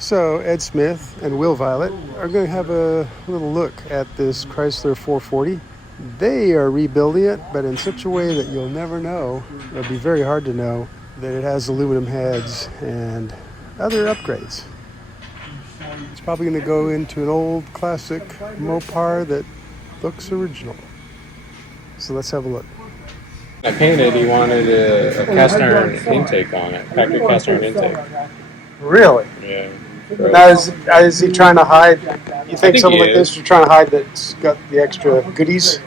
So Ed Smith and Will Violett are going to have a little look at this Chrysler 440. They are rebuilding it, but in such a way that you'll never know, it'll be very hard to know, that it has aluminum heads and other upgrades. It's probably going to go into an old classic Mopar that looks original. So let's have a look. I painted, he wanted a cast iron intake on it, factory cast iron intake. Really? Yeah. Now, is he trying to hide? You think something he like this, you're trying to hide that it's got the extra goodies?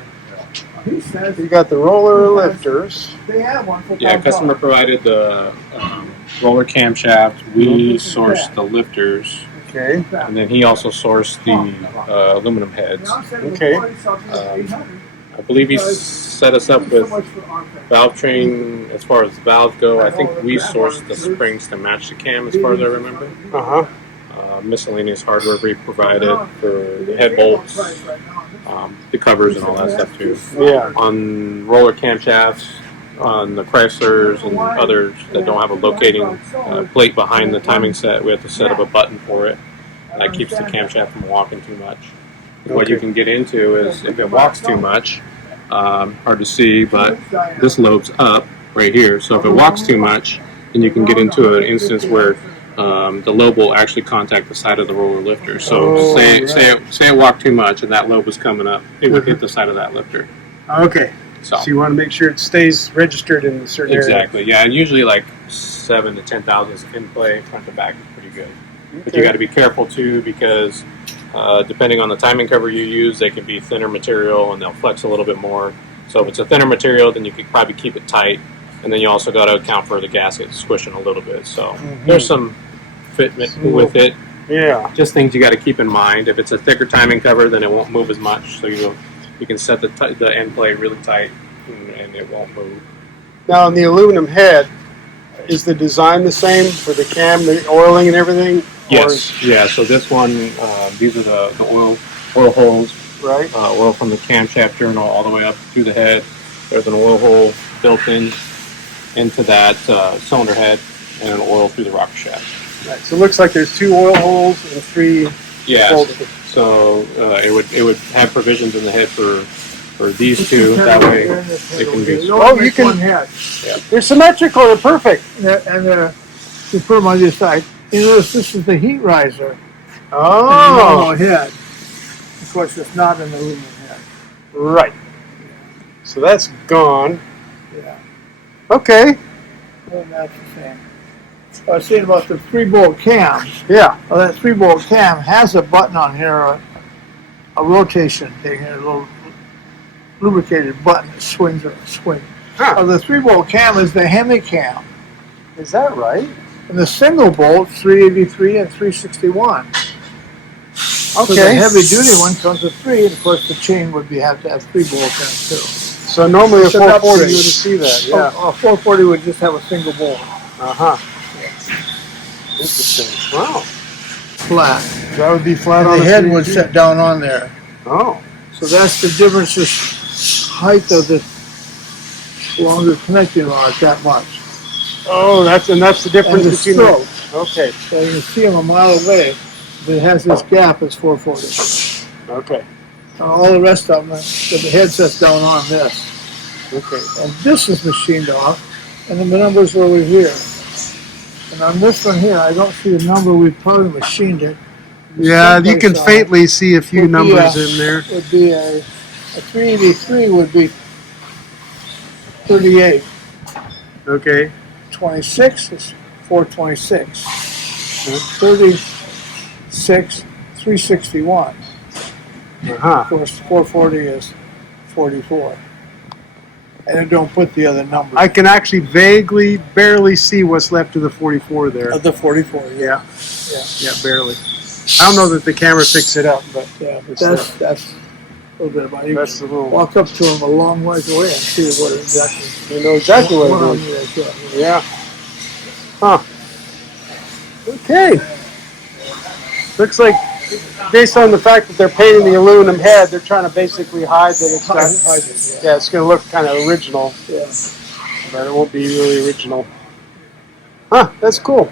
You got the roller lifters. Yeah, customer provided the roller camshaft. We sourced the lifters. Okay. And then he also sourced the aluminum heads. Okay. I believe he set us up with valve train as far as the valves go. I think we sourced the springs to match the cam as far as I remember. Uh-huh. Miscellaneous hardware we provided for the head bolts, the covers and all that stuff too. Yeah. On roller camshafts, on the Chryslers and others that don't have a locating plate behind the timing set, we have to set up a button for it. And that keeps the camshaft from walking too much. What you can get into is if it walks too much, hard to see, but this lobes up right here. So if it walks too much, then you can get into an instance where the lobe will actually contact the side of the roller lifter. So say it walked too much and that lobe was coming up, it would hit the side of that lifter. Okay. So you want to make sure it stays registered in a certain area. Exactly. Yeah, and usually like 7 to 10 thousandths in play, front to back is pretty good. Okay. But you got to be careful too because depending on the timing cover you use, they can be thinner material and they'll flex a little bit more. So if it's a thinner material, then you could probably keep it tight. And then you also got to account for the gasket squishing a little bit. So there's some fitment with it. Yeah. Just things you got to keep in mind. If it's a thicker timing cover, then it won't move as much. So you can set the end plate really tight and it won't move. Now on the aluminum head, is the design the same for the cam, the oiling and everything? Yes. Yeah. So this one, these are the oil holes. Right. Oil from the camshaft journal all the way up through the head. There's an oil hole built into that cylinder head and an oil through the rocker shaft. Right. So it looks like there's 2 oil holes and 3. Yeah. So it would have provisions in the head for these 2. That way they can be. Oh, you can. Head. Yeah. They're symmetrical. They're perfect. And you put them on this side. You notice this is the heat riser. Oh. And the head. Of course, it's not an aluminum head. Right. So that's gone. Yeah. Okay. Well, that's the same. I was saying about the 3-bolt cams. Yeah. Well, that 3-bolt cam has a button on here, a rotation thing, a little lubricated button that swings. Huh. The 3-bolt cam is the Hemi cam. Is that right? And the single bolt, 383 and 361. Okay. So the heavy duty one comes with 3, and of course the chain would have to have 3 bolts in it too. So normally It's a an 440 upgrade. you wouldn't see that. Yeah. A 440 would just have a single bolt. Uh-huh. Interesting. Wow. Flat. That would be flat And on the head 380? would set down on there. Oh. So that's the difference, is height of the longer connecting rod that much. Oh, that's the difference And the between stroke. Okay. So you can see them a mile away, but it has this gap, it's 440. Okay. All the rest of them, the head sets down on this. Okay. And this is machined off, and the numbers are over here. And on this one here, I don't see the number, we probably machined it. Yeah, you can Someplace, faintly see a few would be numbers a- in there. Would be a 383 would be 38. Okay. 26 is 426. 36, 361. Uh-huh. Of course, 440 is 44. And then don't put the other numbers. I can actually vaguely, barely see what's left of the 44 there. Of the 44, Yeah. Yeah. Yeah, barely. I don't know that the camera picks it up, but Yeah, but It's that's a little bit about it. You that's the little. walk up to them a long ways away and see what exactly. You know exactly what it is. Yeah. Huh. Okay. Looks like, based on the fact that they're painting the aluminum head, they're trying to basically hide that it's got. Hide it, Yeah, it's going to look kind of original, yeah. but it won't be really original. Huh, that's cool.